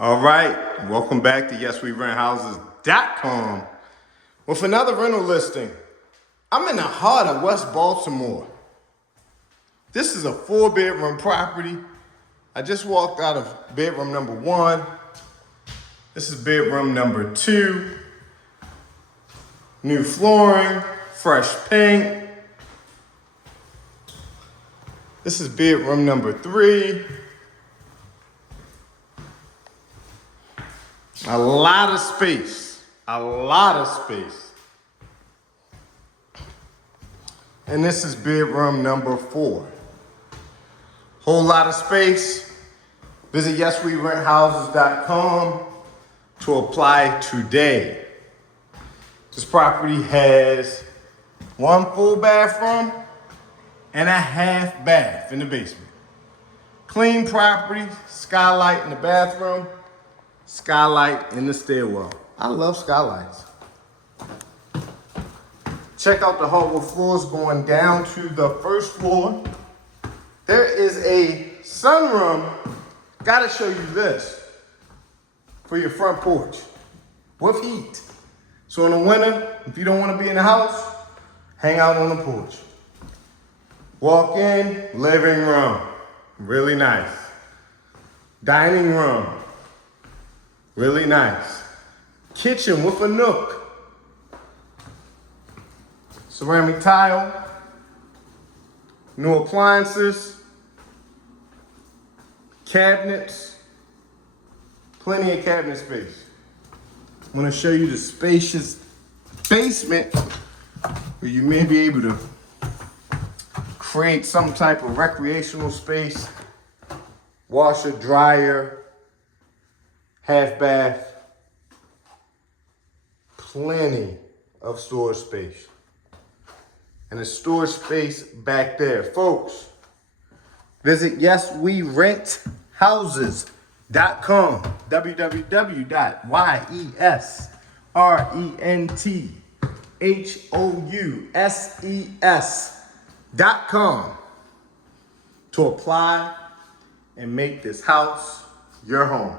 All right, welcome back to YesWeRentHouses.com with another rental listing. I'm in the heart of West Baltimore. This is a 4-bedroom property. I just walked out of bedroom number 1. This is bedroom number 2. New flooring, fresh paint. This is bedroom number 3. A lot of space, And this is bedroom number 4. Whole lot of space. Visit YesWeRentHouses.com to apply today. This property has 1 full bathroom and a half bath in the basement. Clean property, skylight in the bathroom, skylight in the stairwell. I love skylights. Check out the hardwood floors going down to the first floor. There is a sunroom. Gotta show you this for your front porch with heat. So in the winter, if you don't want to be in the house, hang out on the porch. Walk in, living room, really nice. Dining room, really nice. Kitchen with a nook. Ceramic tile. New appliances. Cabinets. Plenty of cabinet space. I'm going to show you the spacious basement where you may be able to create some type of recreational space. Washer, dryer, half bath. Plenty of storage space. And a storage space back there. Folks, visit YesWeRentHouses.com. www.YesRentHouses.com to apply and make this house your home.